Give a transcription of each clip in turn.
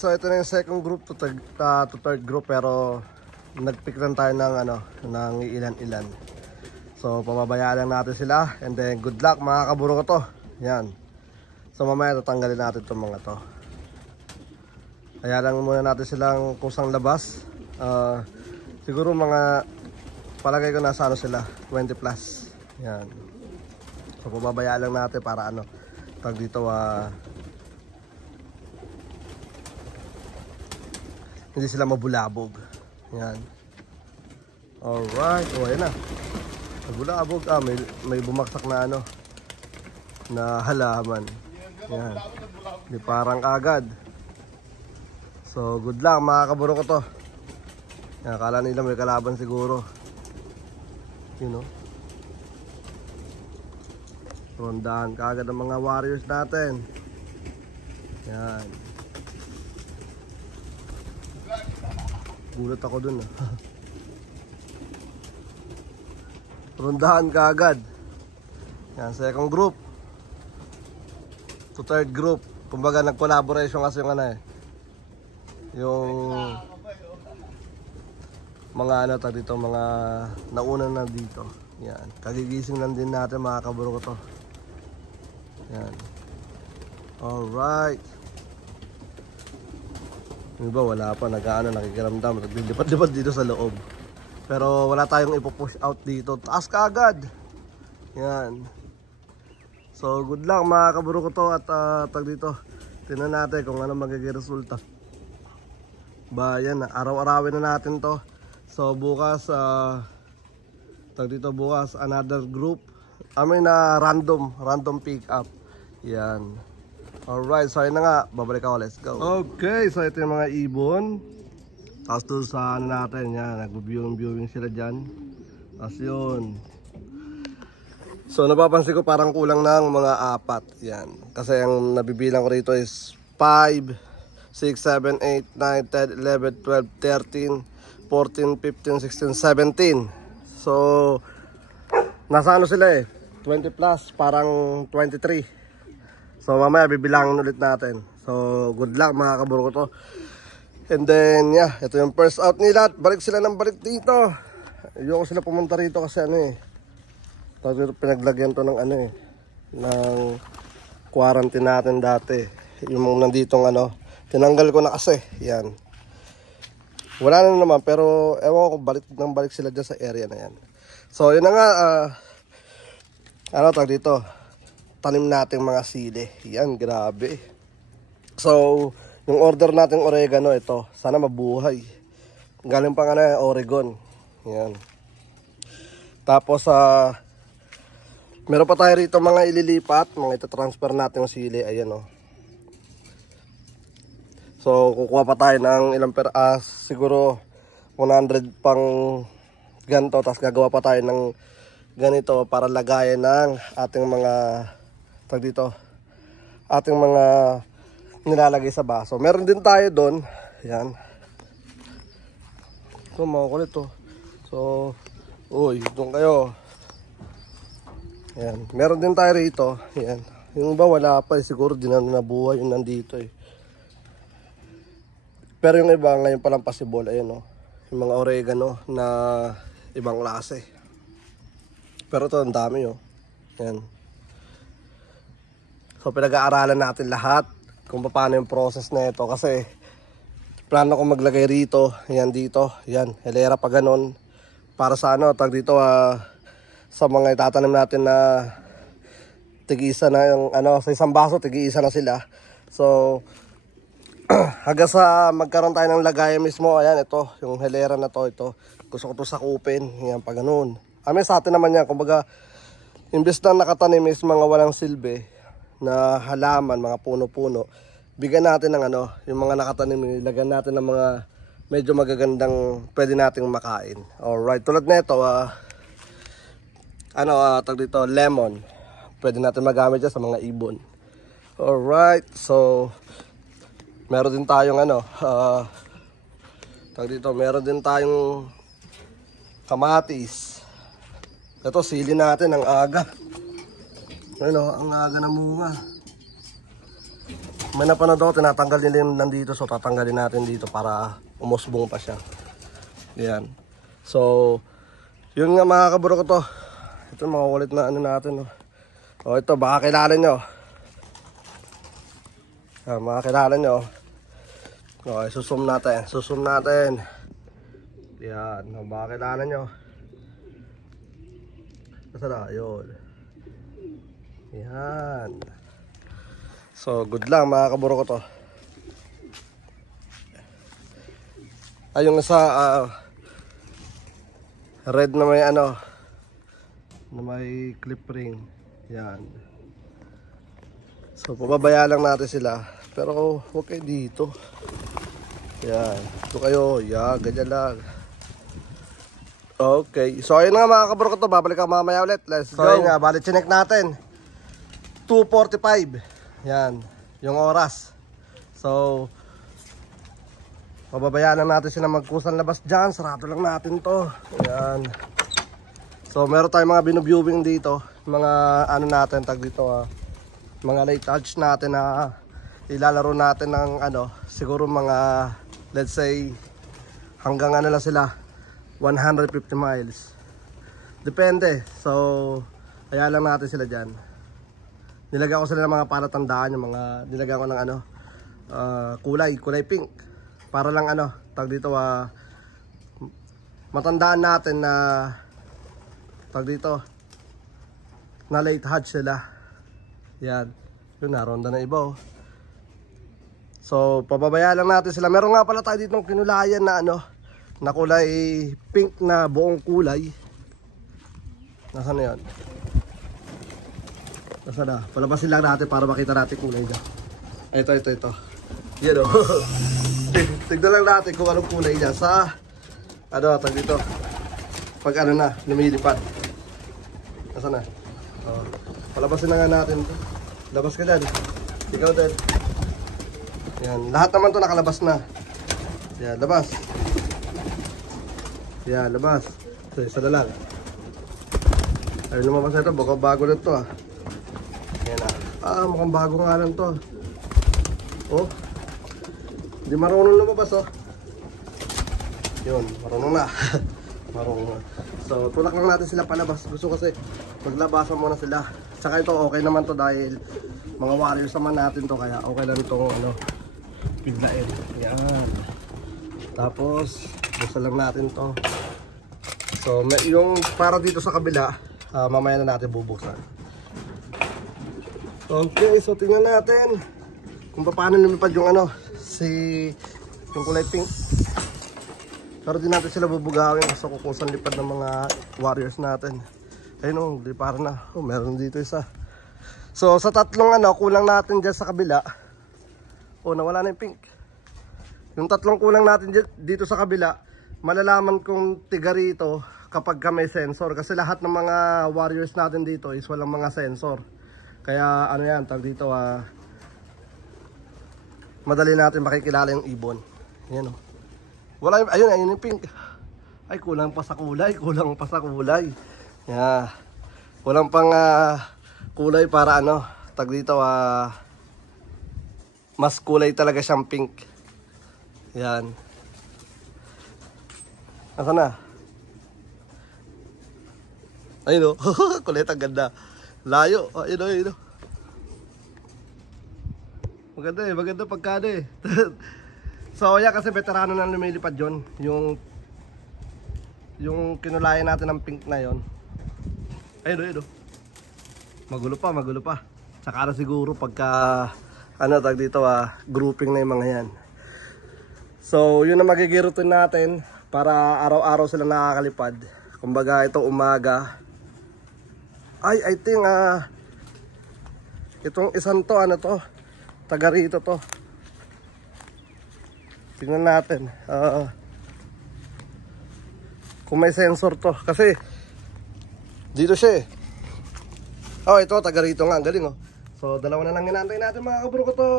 so ito na yung second group to third group, pero nagpick lang tayo ng ng ilan-ilan. So pababayaan lang natin sila, and then good luck mga kaburo ko to. Yan. So mamaya tatanggalin natin itong mga to. Kaya lang muna natin silang kusang labas. Siguro mga palagay ko nasa sila 20 plus. Yan. So pababayaan lang natin para tag dito hindi sila mabulabog. Yan. Alright. O, ayan na. Mabulabog. May bumaksak na na halaman. Yan. Di parang agad. So, good luck mga kaburo ko to. Yan, akala nila may kalaban siguro. You know. Rondahan kaagad ang mga warriors natin. Yan. Gulat ako dun Rondahan kaagad. Yan, second group to third group. Kumbaga nag-collaboration kasi yung yung mga dito, mga nauna na dito. Yan, kagigising lang din natin mga kaburo ko to. Yan. Alright. Yung iba wala pa, nakikiramdam, naglilipat-lipat dito sa loob. Pero wala tayong ipo-push out dito, taas ka agad. Yan. So good luck mga kaburo ko to, at tag dito, tingnan natin kung ano magiging resulta. Yan, araw-arawin na natin to. So bukas tag dito, bukas another group. Random pick up. Yan. Alright, so yun na nga, babalik ako, let's go. Okay, so ito yung mga ibon. Tapos doon sa natin, yan, nag-viewing sila dyan. Tapos yun. So napapansin ko parang kulang ng mga 4. Yan. Kasi ang nabibilang ko rito is 5, 6, 7, 8, 9, 10, 11, 12, 13, 14, 15, 16, 17. So nasa sila 20 plus, parang 23. So mamaya bibilangin ulit natin. So good luck mga kaburo ko to. And then yeah, ito yung first out nila. Balik sila ng balik dito. Ayoko sila pumunta rito kasi pinaglagyan to ng ng quarantine natin dati. Yung nanditong tinanggal ko na kasi. Yan. Wala na naman, pero ewan ko balik sila dyan sa area na yan. So yun na nga, tag dito, tanim natin mga sili. Yan, grabe. So yung order natin oregano, ito, sana mabuhay. Galing pa Oregon. Yan. Tapos meron pa tayo rito mga ililipat, mga itatransfer natin yung sili. Ayan So kukuha pa tayo ng ilang siguro 100 pang ganito. Tapos gagawa pa tayo ng ganito para lagayan ng ating mga ating mga nilalagay sa baso. Meron din tayo doon. Yan. Ito mga kulit to. So doon kayo. Yan. Meron din tayo rito. Yan. Yung iba wala pa siguro din nabuhay yung nandito Pero yung iba ngayon palang possible, yung mga oregano na ibang klase. Pero ito ang dami Yan. So pinag-aaralan natin lahat kung paano yung process na ito, kasi plano ko maglagay rito, yan dito, yan, hilera pa ganon, para sa tag dito sa mga itatanim natin na tig-isa na yung sa isang baso, tig-isa na sila. So hanggang sa magkaroon tayo ng lagayan mismo, ayan, ito, yung hilera na ito, gusto ko to sakupin, yan pa ganon. Sa atin naman yan, kumbaga, imbes na nakatanim is mga walang silbi na halaman, mga puno-puno, bigyan natin ng yung mga nakatanim, ilagyan natin ng mga medyo magagandang pwede nating makain. Alright, tulad na ito, tag dito, lemon. Pwede natin magamit dyan sa mga ibon. Alright, so meron din tayong tag dito, meron din tayong kamatis. Ito, sili natin ang aga. Ang aga na munga. may napanood ako, tinatanggal nila yung nandito. So tatanggalin natin dito para umusbong pa siya. Yan. So, yun nga mga kaburo ko to. Ito mga wallet na ano natin. O ito, baka kilala nyo. Mga kilala nyo. Okay, susum natin. Susum natin. Yan. Baka kilala nyo. Basta na, yun. Yan. So, good lang mga kaburo ko to. Ay, yung nasa red na may ano, na may clip ring. Yan. So, pababaya lang natin sila. Pero, huwag kayo dito. Yan. Ito kayo. Yan, ganyan lang. Okay. So, ayun nga mga kaburo ko to. Babalik ako mamaya ulit. Let's go. So, ayun nga. Balik chinek natin. 2:45. Yan. Yung oras. So, pababayaan lang natin sila magkusang labas dyan. Sarado lang natin to. Yan. So, meron tayong mga binuviewing dito. Mga ano natin, tag dito mga late touch natin na ilalaro natin ng ano, siguro mga, let's say, hanggang ano lang sila, 150 miles. Depende. So, kaya lang natin sila dyan. Nilagyan ko sila ng mga palatandaan, yung mga nilagyan ko ng ano, kulay pink. Para lang ano, tag dito matandaan natin na tag dito na late hatch sila. Yan. Yun, naronda na iba. So, pababaya lang natin sila. Meron nga pala tayo dito ng kinulayan na ano, na kulay pink na buong kulay. Nasaan na yan? Nasaan na? Palabasin lang natin para makita natin kulay niya. Ito. Yan o. Tignan lang natin kung anong kulay niya sa ano, tag dito. Pag ano na, lumilipad. Nasaan na? Palabasin na nga natin ito. Labas ka dyan. Ikaw din. Yan. Lahat naman to nakalabas na. Yan, labas. Yan, labas. So, isa na lang. Ayun lumabas na ito. Baka bago na ito Yan na. Mukhang bago nga lang to. Oh. Hindi marunong lumabas Yun, marunong na. Marunong na. So, tulak lang natin sila palabas. Gusto kasi maglabasan muna sila. Tsaka ito okay naman to dahil mga warriors naman natin to. Kaya okay lang itong ano, biglain. Yan. Tapos, gusto lang natin to. So, yung para dito sa kabila, mamaya na natin bubuksan. Okay, so tingnan natin kung paano lumipad yung ano, yung kulay pink. Pero di natin sila bubugawin kasi kung saan lipad ng mga warriors natin. Ayun di para na. Meron dito isa. So sa tatlong ano, kulang natin dyan sa kabila. Nawala na yung pink. Yung tatlong kulang natin dito sa kabila, malalaman kung tiga rito kapag may sensor. Kasi lahat ng mga warriors natin dito is walang mga sensor. Kaya ano yan, tag dito madali natin makikilala yung ibon. Yan wala yung, ayun yung pink. Ay, kulang pa sa kulay. Yeah. Kulang pang kulay para ano, tag dito mas kulay talaga siyang pink. Yan. Nasaan na? Ayun kulay ang ganda. Layo. Ayun. Maganda pagkada So yeah, kasi veterano na lumilipad yun. Yung kinulayan natin ng pink na yon. Ayun. Magulo pa. Tsaka na siguro pagka ano tag dito grouping na yung mga yan. So yun na magiging routine natin para araw-araw sila nakakalipad. Kumbaga itong umaga. I think itong isang to ano to, taga rito to. Tingnan natin kung may sensor to. Kasi dito siya ito, taga rito nga. Ang galing So dalawa na lang inaantay natin mga kabro ko to.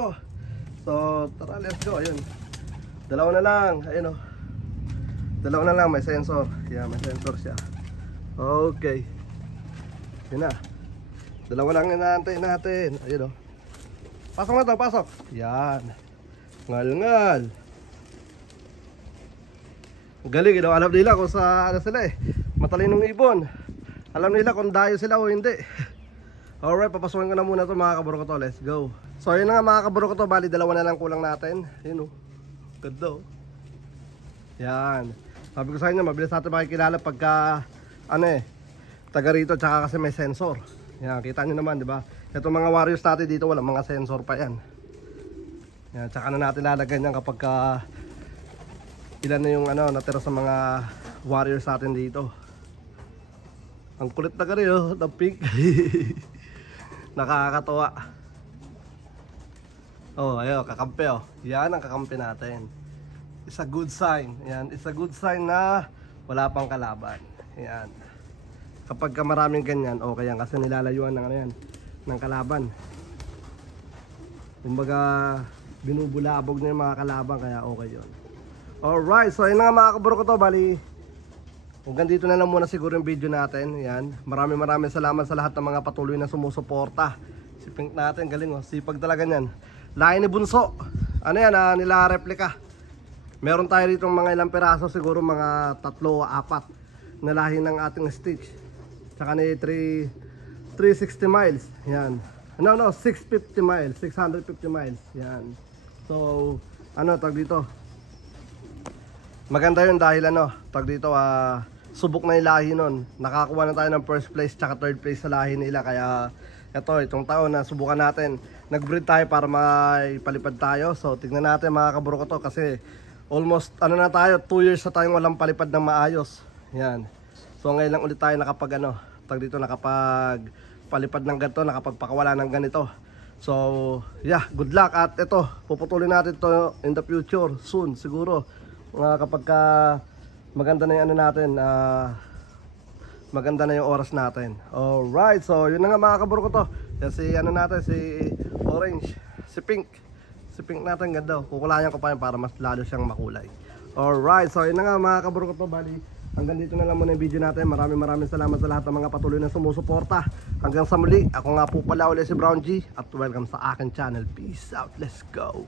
So tara, let's go. Ayun, dalawa na lang. Ayun dalawa na lang, may sensor. Yeah, may sensor siya. Okay, yun na. Dalawa lang inaantay natin. Ayun Pasok na to, pasok. Yan. Ngal-ngal. Galing, you know? Alam nila kung sa ano sila eh. Matalinong ibon. Alam nila kung dayo sila o hindi. Alright, papasukin ko na muna to mga kaburo ko to. Let's go. So yun na nga mga kaburo ko to. Bali dalawa na lang kulang natin. Yun o. Ganda o. Yan. Sabi ko sa inyo, mabilis natin makikilala pagka ano eh, taga rito tsaka kasi may sensor. Yan, kita nyo naman, di ba? Itong mga warriors natin dito, walang mga sensor pa yan. Yan, tsaka na natin lalagyan yan kapag ilan na yung ano, natira sa mga warriors natin dito. Ang kulit na gari oh, the pink. Nakakatawa. Oh, ayo, kakampi oh. Yan ang kakampi natin. It's a good sign. Yan, it's a good sign na wala pang kalaban. Yan. Kapag maraming ganyan, okay yan kasi nilalayuan ng ano yan, ng kalaban. Kumbaga binubulabog na yung mga kalaban kaya okay yun. Alright, so yun na nga mga kaburo ko to. Bali, hanggang dito na lang muna siguro yung video natin. Yan. Maraming salamat sa lahat ng mga patuloy na sumusuporta. Si Pink natin, galing oh. Sipag talaga yan. Lahi ni Bunso. Ano yan, nila replika. Meron tayo rito mga ilang piraso, siguro mga 3 o 4 na lahi ng ating Stitch. Tsaka ni 360 miles. Yan. No, 650 miles. 650 miles. Yan. So, ano, tag dito. Maganda yun dahil ano, tag dito, subok na yung lahi nun. Nakakuha na tayo ng first place tsaka third place sa lahi nila. Kaya, itong taon na subukan natin. Nag-breed tayo para may palipad tayo. So, tignan natin mga kaburo ko to kasi almost, ano na tayo, 2 years na tayong walang palipad ng maayos. Yan. So, ngayon lang ulit tayo nakapag, ano, tag dito, nakapag palipad ng ganito, nakapagpakawala ng ganito. So, yeah, good luck. At ito, puputulin natin to in the future, soon, siguro. Kapag maganda na yung ano natin, maganda na yung oras natin. Alright, so yun na nga mga kaburo ko to. Yan si ano natin, si Orange, si Pink. Si Pink natin ganda. Kukulayan ko pa yun para mas lalo siyang makulay. Alright, so yun na nga mga kaburo ko to. Bali, hanggang dito na lang muna yung video natin. Maraming salamat sa lahat ng mga patuloy na sumusuporta. Hanggang sa muli, ako nga po pala ulit si Brown G. At welcome sa akin channel. Peace out, let's go.